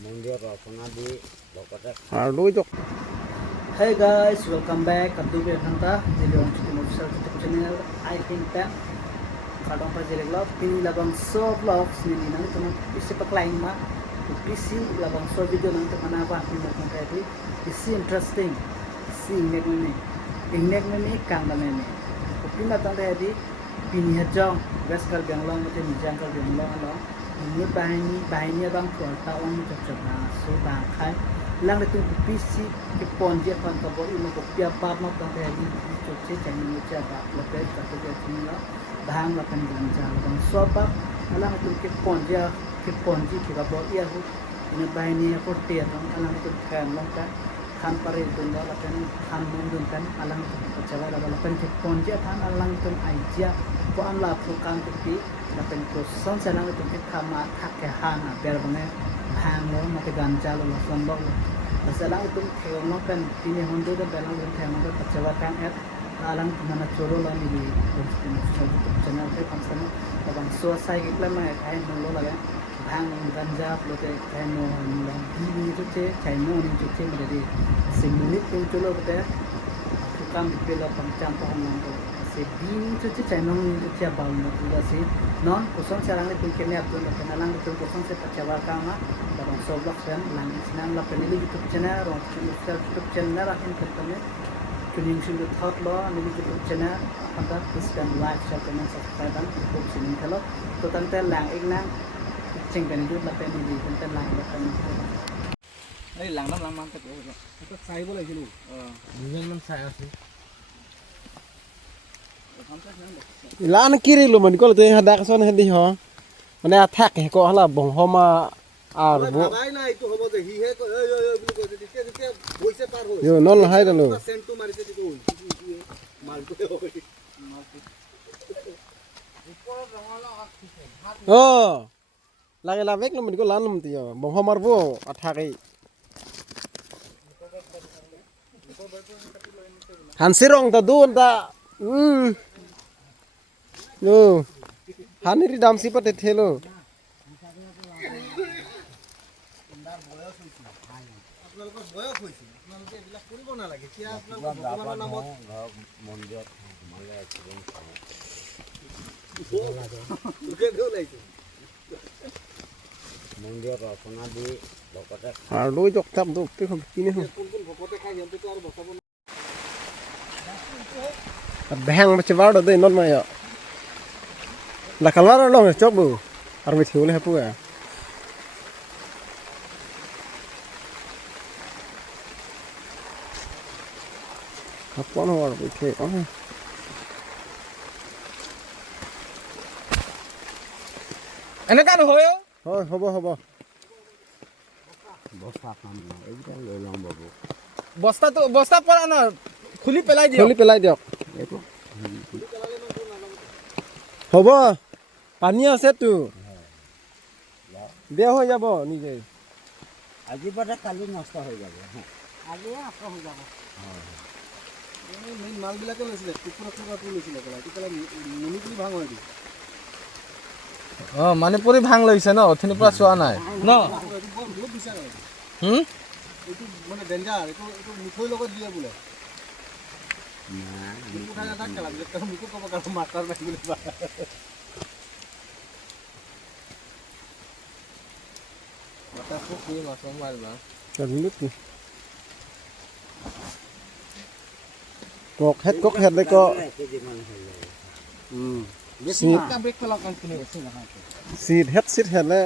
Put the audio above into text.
Hey guys, welcome back. Abdul Hanta, Zilong Chicken Official YouTube channel. I think that kadang pa jeleglo pin labang so vlogs ni nang teman isi paklain ma isi labang so video nang teman apa pin labang tadi isi interesting isi ingnek ni kang dalene pin labang tadi pin hajong gaskal benglong mate mijangkal benglong lo ini bahini bang kuarta on cocokna so bang khai lang itu pisi ke ponje pan ka bo ino ko pia pa ma ka tadi choche chani ni cha ba lepe ka te chini lo bahang la kan ganja bang sopa alang itu ke ponji ki ka bo ia hu ini bahini ko te tong alang itu kan long ka khan pare dun la kan khan mun dun kan alang itu chawa la kan ke ponje pan alang itu aija ko an la phu kan ti la kan ko son salang itu ke khama thak ke hana ber bane hang lo mate ganja lo son lo masalah itu kalau kan ini Honda dan dalam yang Honda percobaan alang mana coro lah ini YouTube channel ke kamsana abang suasai iklan mah kain lo lah bang ganja lote kain no lang ini itu China ini itu menjadi seminit yang colo kita tukang dipela pancam pohon lang sebin itu China ini itu bau itu sih non kosong sekarang itu kini aku kenalan itu kosong saya percobaan mah abang soblok sen lang senang lah penili YouTube channel orang YouTube channel akhir ketemu kuning sudah thought lo ini YouTube channel apa please dan like share comment subscribe dan YouTube sini kalau tu tante lang iklan cengkan itu lah penili tante lang iklan lang nam mantap itu saya boleh dulu bukan saya sih lan kiri lo man ko te hada ka son hedi ho mane attack he ko hala bong ho ma ar bo ভাই না একটু হবো যে হি হে তো গুলো করে দিতে দিতে বইছে পার হই yo non hai da lo scent তো মারিতে দিতে হই মাল তো হই oh lagi la vek lo man ko lan lum ti yo bong ho mar bo attack ai han sirong ta dun ta no haniri dam si pate thelo আপোনালোকৰ বয়স হৈছে আপোনালোকে এবিলাক কৰিব নালাগে কি আপোনালোকৰ ভগৱানৰ নামত মন্দিৰত মানে এক্সিডেন্ট হয় মন্দিৰত ৰচনা দি লগতে আর লই জক তাম তো কি কিনে হ কোন কোন ভকতে খাই সিহঁতে তো আৰু বচাব behang ma chewar do de non ma yo la kalwar lo me chok bu ar me thiule hapu a hapon war bu the on ene kan hoyo hoy hobo বস্তা কাম না এইটা লৈ লম বাবু বস্তা পরা না খুলি পেলাই দিও kholi pelai diok এইটো hobo pani ase tu de ho jabo nije আজি পরে কালি নষ্ট হৈ যাব আজি নষ্ট হৈ যাব মেইন মালবিলাকে লৈছিলে টুকুৰাটো লৈছিলে কেলা মণিপুৰী ভাং হৈ গ'ল মণিপুৰী ভাং লৈছে ন অথনি পৰা চোৱা নাই ন বহুত বিচাৰ কৰে এইটো মানে ডেঞ্জাৰ এইটো মিঠৈ লগত দিয়ে বোলে মিঠৈ খাই নাথাক কেলা মিঠৈ ক'ব কাৰণ মাষ্টাৰ নাই বুলি পা মাতা ফুকি মাছং মাৰবা lut ni kok het le ko বেছি কাব্ৰেক পেলা কাম কিনে sit het le